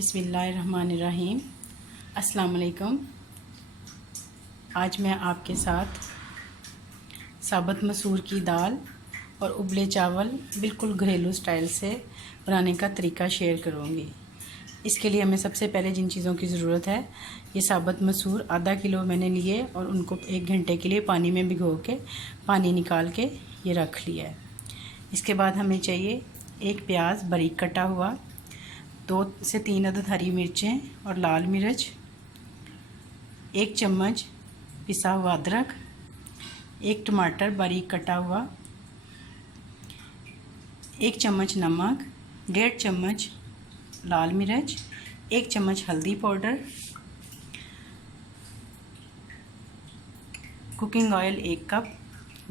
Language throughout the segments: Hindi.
बिस्मिल्लाहिर्रहमानिर्रहीम। अस्सलाम वालेकुम। आज मैं आपके साथ साबुत मसूर की दाल और उबले चावल बिल्कुल घरेलू स्टाइल से बनाने का तरीका शेयर करूँगी। इसके लिए हमें सबसे पहले जिन चीज़ों की ज़रूरत है, ये साबुत मसूर आधा किलो मैंने लिए और उनको 1 घंटे के लिए पानी में भिगो के पानी निकाल के ये रख लिया है। इसके बाद हमें चाहिए 1 प्याज बारीक कटा हुआ, 2 से 3 अदद हरी मिर्चें और लाल मिर्च, 1 चम्मच पिसा हुआ अदरक, 1 टमाटर बारीक कटा हुआ, 1 चम्मच नमक, 1.5 चम्मच लाल मिर्च, 1 चम्मच हल्दी पाउडर, कुकिंग ऑयल 1 कप,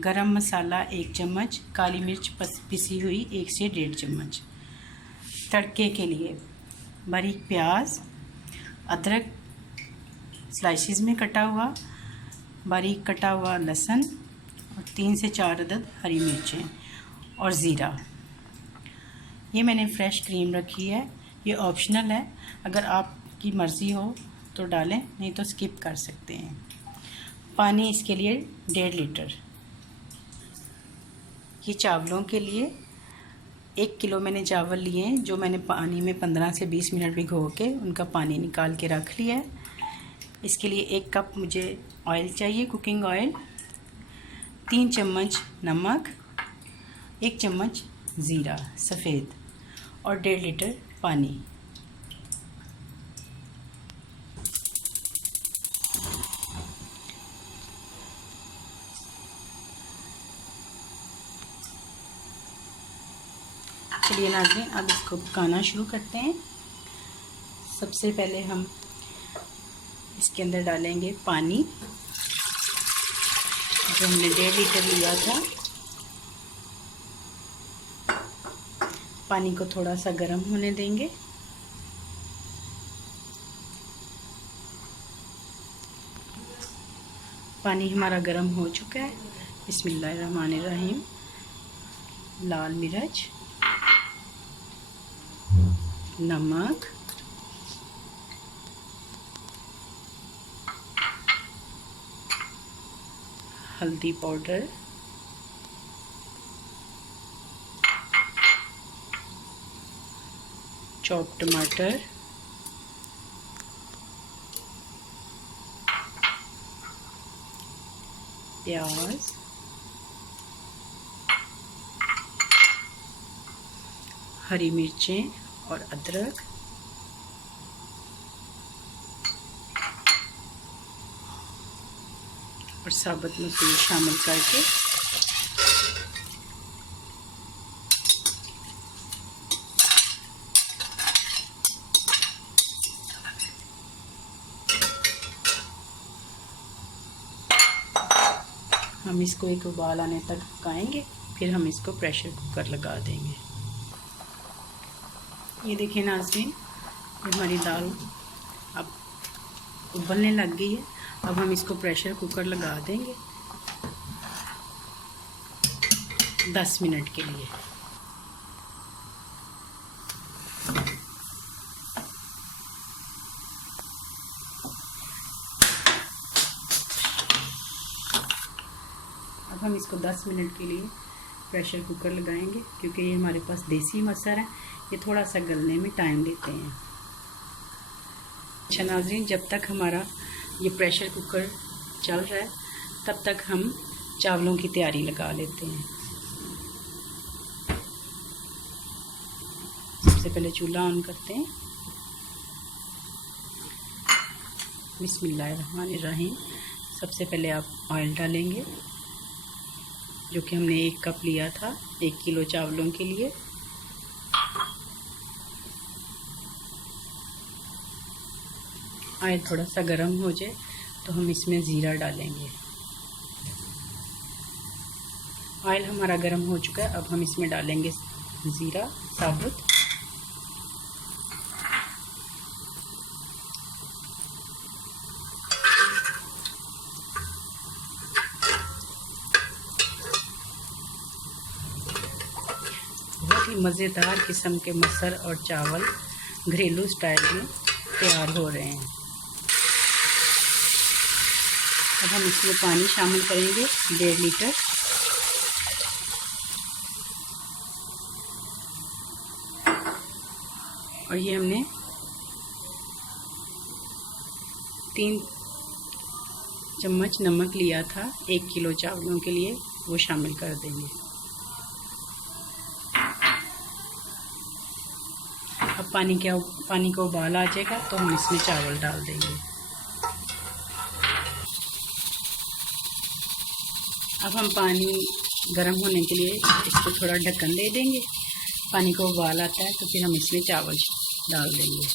गरम मसाला 1 चम्मच, काली मिर्च पिसी हुई 1 से 1.5 चम्मच। तड़के के लिए बारीक प्याज, अदरक स्लाइसिस में कटा हुआ, बारीक कटा हुआ लहसुन और 3 से 4 अदद हरी मिर्चें और ज़ीरा। ये मैंने फ़्रेश क्रीम रखी है, ये ऑप्शनल है, अगर आपकी मर्ज़ी हो तो डालें, नहीं तो स्किप कर सकते हैं। पानी इसके लिए 1.5 लीटर। ये चावलों के लिए 1 किलो मैंने चावल लिए हैं, जो मैंने पानी में 15 से 20 मिनट भिगो के उनका पानी निकाल के रख लिया है। इसके लिए 1 कप मुझे ऑयल चाहिए, कुकिंग ऑयल, 3 चम्मच नमक, 1 चम्मच ज़ीरा सफ़ेद और 1.5 लीटर पानी। चलिए नाज़रीन, अब इसको पकाना शुरू करते हैं। सबसे पहले हम इसके अंदर डालेंगे पानी, जो हमने 1.5 लीटर लिया था। पानी को थोड़ा सा गर्म होने देंगे। पानी हमारा गर्म हो चुका है। बिस्मिल्लाहिर्रहमानिर्रहीम। लाल मिर्च, नमक, हल्दी पाउडर, चॉप टमाटर, प्याज, हरी मिर्चें और अदरक, और साबुत मसूर शामिल करके हम इसको एक उबाल आने तक पकाएंगे, फिर हम इसको प्रेशर कुकर लगा देंगे। ये देखिए नाज़रीन, हमारी दाल अब उबलने लग गई है। अब हम इसको प्रेशर कुकर लगा देंगे 10 मिनट के लिए। अब हम इसको 10 मिनट के लिए प्रेशर कुकर लगाएंगे, क्योंकि ये हमारे पास देसी मसर है, ये थोड़ा सा गलने में टाइम लेते हैं। अच्छा नाज़रीन, जब तक हमारा ये प्रेशर कुकर चल रहा है, तब तक हम चावलों की तैयारी लगा लेते हैं। सबसे पहले चूल्हा ऑन करते हैं। बिस्मिल्लाहिर्रहमानिर्रहीम। सबसे पहले आप ऑयल डालेंगे, जो कि हमने 1 कप लिया था 1 किलो चावलों के लिए। ऑयल थोड़ा सा गर्म हो जाए तो हम इसमें ज़ीरा डालेंगे। ऑयल हमारा गर्म हो चुका है, अब हम इसमें डालेंगे ज़ीरा साबुत, बहुत ही मज़ेदार किस्म के मसर और चावल घरेलू स्टाइल में तैयार हो रहे हैं। अब हम इसमें पानी शामिल करेंगे 1.5 लीटर। और ये हमने 3 चम्मच नमक लिया था 1 किलो चावलों के लिए, वो शामिल कर देंगे। अब पानी को उबाल आ जाएगा तो हम इसमें चावल डाल देंगे। अब हम पानी गर्म होने के लिए इसको थोड़ा ढक्कन दे देंगे। पानी को उबाल आता है तो फिर हम इसमें चावल डाल देंगे,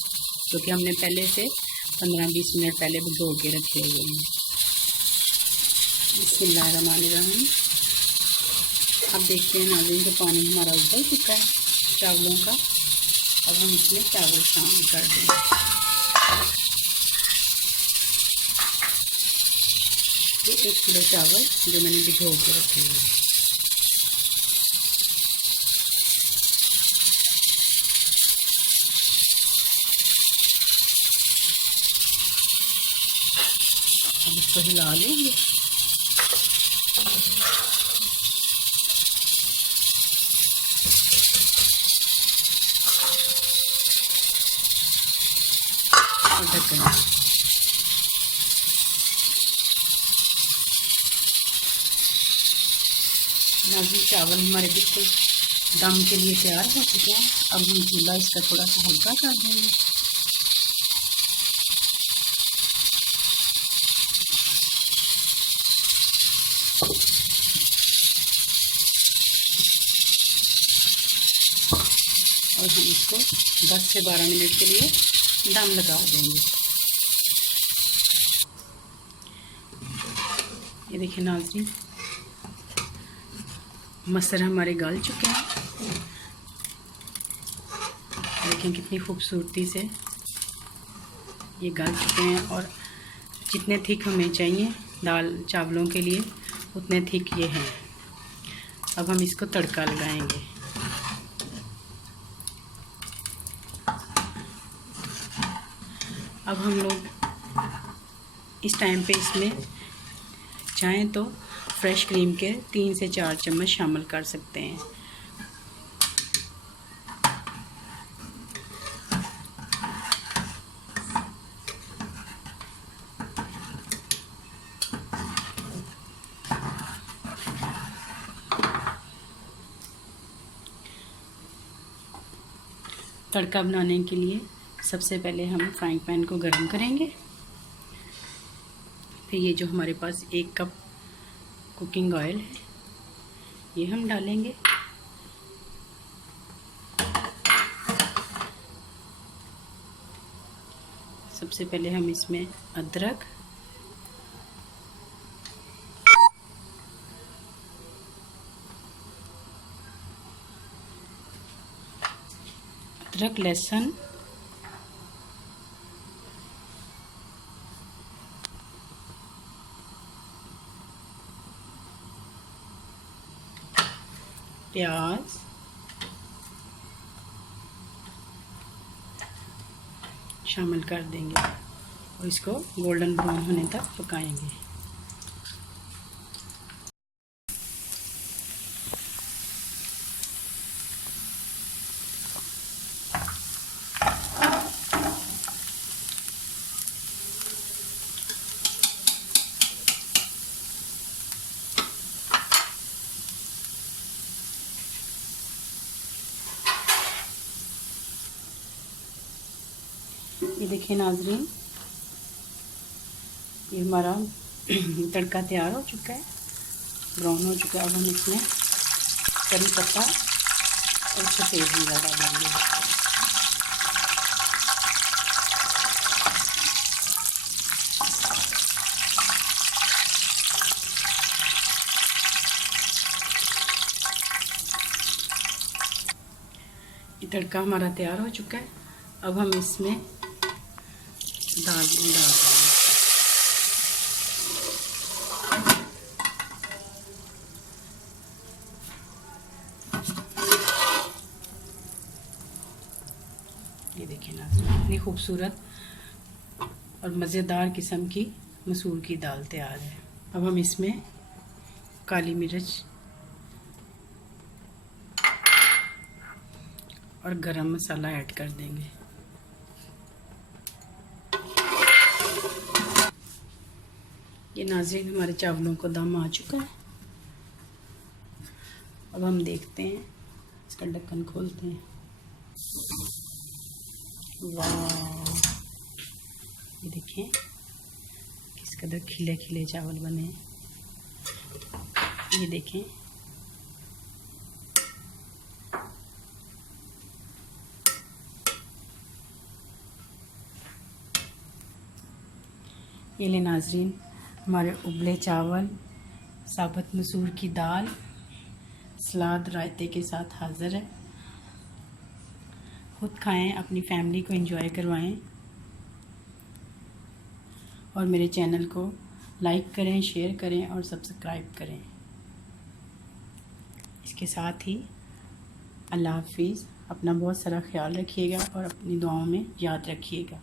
क्योंकि हमने पहले से 15-20 मिनट पहले भिगो के रखे हुए हैं। बिस्मिल्लाहिर्रहमानिर्रहीम। अब देखते हैं नाज़रीन, तो पानी हमारा उबल चुका है चावलों का। अब हम इसमें चावल शामिल कर देंगे। ये 1 किलो चावल जो मैंने भिगो के रखे हुए हैं। अब इसको हिला लेंगे। और ढक्कन नाज़रीन, चावल हमारे बिल्कुल दम के लिए तैयार हो चुके हैं। अब हम चूल्हा इसका थोड़ा सा हल्का कर देंगे। और हम इसको 10 से 12 मिनट के लिए दम लगा देंगे। ये देखिए नाज़रीन, मटर हमारे गल चुके हैं। देखें कितनी खूबसूरती से ये गल चुके हैं, और जितने थिक हमें चाहिए दाल चावलों के लिए उतने थिक ये हैं। अब हम इसको तड़का लगाएंगे। अब हम लोग इस टाइम पे इसमें चाहें तो फ्रेश क्रीम के 3 से 4 चम्मच शामिल कर सकते हैं। तड़का बनाने के लिए सबसे पहले हम फ्राइंग पैन को गर्म करेंगे। फिर ये जो हमारे पास 1 कप कुकिंग ऑयल है ये हम डालेंगे। सबसे पहले हम इसमें अदरक, लहसुन, प्याज, शामिल कर देंगे और इसको गोल्डन ब्राउन होने तक पकाएंगे। ये देखिए नाज़रीन, ये हमारा तड़का तैयार हो चुका है, ब्राउन हो चुका है। अब हम इसमें करी पत्ता और सफ़ेद जीरा डालेंगे। ये तड़का हमारा तैयार हो चुका है। अब हम इसमें दाल डाल देंगे। ये देखिए नाज़रीन, इतनी खूबसूरत और मज़ेदार किस्म की मसूर की दाल तैयार है। अब हम इसमें काली मिर्च और गरम मसाला ऐड कर देंगे। ये नाज़रीन हमारे चावलों को दम आ चुका है। अब हम देखते हैं, इसका ढक्कन खोलते हैं। वाह, ये देखें किस कदर खिले खिले चावल बने हैं। ये देखें, ये ले नाज़रीन, हमारे उबले चावल, साबुत मसूर की दाल, सलाद रायते के साथ हाज़िर है। खुद खाएं, अपनी फैमिली को एंजॉय करवाएं और मेरे चैनल को लाइक करें, शेयर करें और सब्सक्राइब करें। इसके साथ ही अल्लाह हाफिज़। अपना बहुत सारा ख्याल रखिएगा और अपनी दुआओं में याद रखिएगा।